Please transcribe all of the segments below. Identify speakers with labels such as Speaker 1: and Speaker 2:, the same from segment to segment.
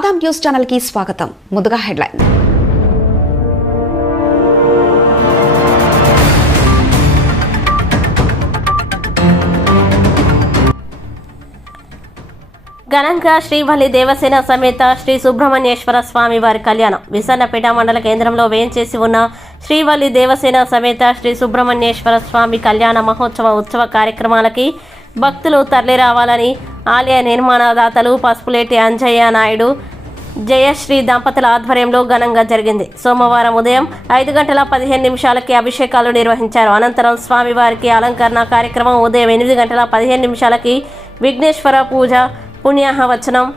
Speaker 1: Adam news ఛానల్కి స్వాగతం. ముందుగా హెడ్లైన్.
Speaker 2: ఘనంగా శ్రీవల్లి దేవసేన సమేత శ్రీ సుబ్రహ్మణ్యేశ్వర స్వామి వారి కళ్యాణం. విసన్నపేట మండల కేంద్రంలో వేయించేసి ఉన్న శ్రీవల్లి దేవసేన సమేత శ్రీ సుబ్రహ్మణ్యేశ్వర స్వామి కళ్యాణ మహోత్సవ ఉత్సవ కార్యక్రమాలకి భక్తులు తరలి రావాలని ఆలయ నిర్మాణదాతలు పసుపులేటి అంజయ్య నాయుడు జయశ్రీ దంపతుల ఆధ్వర్యంలో ఘనంగా జరిగింది. సోమవారం ఉదయం ఐదు గంటల పదిహేను నిమిషాలకి అభిషేకాలు నిర్వహించారు. అనంతరం స్వామివారికి అలంకరణ కార్యక్రమం ఉదయం ఎనిమిది గంటల పదిహేను నిమిషాలకి విఘ్నేశ్వర పూజ పుణ్యాహవచనం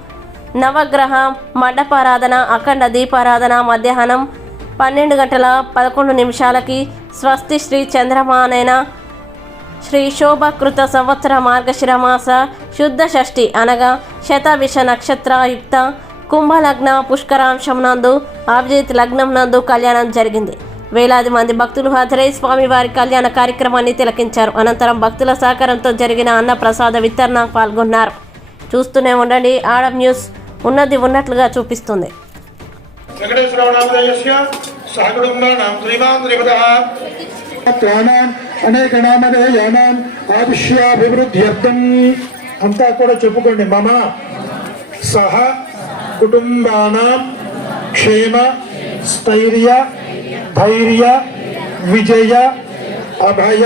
Speaker 2: నవగ్రహ మండపారాధన అఖండ దీపారాధన మధ్యాహ్నం పన్నెండు గంటల పదకొండు నిమిషాలకి స్వస్తి శ్రీ చంద్రమానేన శ్రీ శోభకృత సంవత్సర మార్గశిర మాస శుద్ధ షష్ఠి అనగా శతవిష నక్షత్రయుక్త కుంభలగ్న పుష్కరాంశం నందు అభిజిత్ లగ్నం నందు కళ్యాణం జరిగింది. వేలాది మంది భక్తులు హాజరై స్వామివారి కళ్యాణ కార్యక్రమాన్ని తిలకించారు. అనంతరం భక్తుల సహకారంతో జరిగిన అన్న ప్రసాద వితరణ పాల్గొన్నారు. చూస్తూనే ఉండండి ఆడమ్ న్యూస్ ఉన్నది ఉన్నట్లుగా చూపిస్తుంది.
Speaker 3: సహకుటుంబానాం శ్రీమాన్ శ్రీమదः
Speaker 4: అనేక ఆవిష్యాభివృద్ధ్యర్థం. అంతా కూడా చెప్పుకోండి. మమ సహ కుటుంబానాం క్షేమ స్థైర్య ధైర్య విజయ అభయ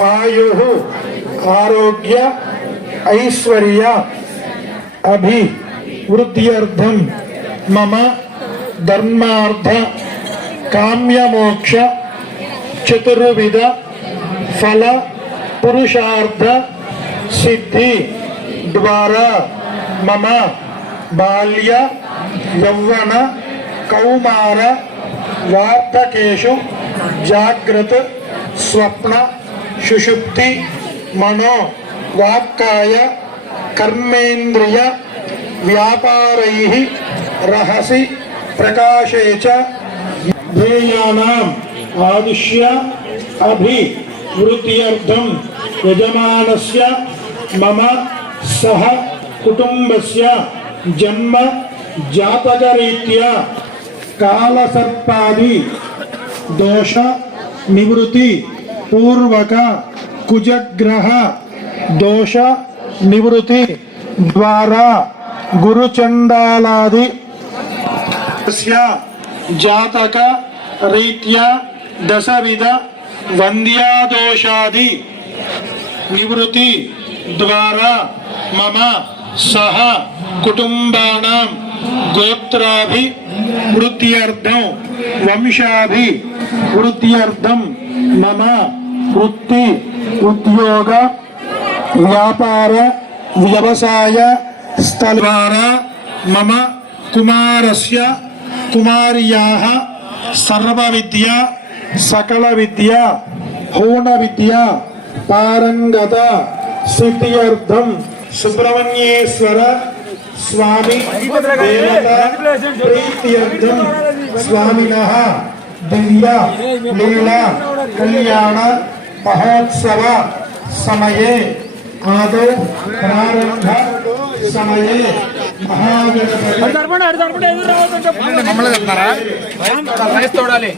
Speaker 4: ఆయు ఆరోగ్య ఐశ్వర్య అభివృద్ధ్యర్థం. మమ ధర్మార్థ కామ్యమోక్ష చతుర్విధ फल, पुरुषार्थ, सिद्धि, द्वारा, मम, बाल्य, यौवन, कौमार, वार्तकेशु जागृत स्वप्न, सुषुप्ति, मनो, वाक्काय, कर्मेन्द्रिय, व्यापार, रहसी, प्रकाशे च आदिश्य, अभी। వృత్తియర్థం యజమానస్ మమ సహ కుటుంబస్య జన్మ జాతకరీత్యా కాలసర్పాది దోష నివృత్తి పూర్వక కుజగ్రహ దోష నివృత్తి ద్వారా గురుచండాలాది జాతక రీత్యా దశవిధ వంద్యాదోషాది నివృత్తి ద్వారా మమ సహ కుటుంబానాం గోత్రాభి వృత్త్యర్థం వంశాభి వృత్త్యర్థం మమ వృత్తి ఉద్యోగ వ్యాపార వ్యవసాయ స్థల ద్వారా మమ కుమారస్య కుమార్యాः సర్వవిద్య సకల విద్య హూణ విద్య పారంగత సిద్ధ్యర్థం సుబ్రహ్మణ్యేశ్వర స్వామి దేవత ప్రీత్యర్థం స్వామినః దివ్య లీలా కళ్యాణ మహోత్సవ సమయే ఆదౌ ప్రారంభ సమయే మహాగణపతి
Speaker 5: మమ్మల్ని చెప్తారా రైస్ తోడాలి.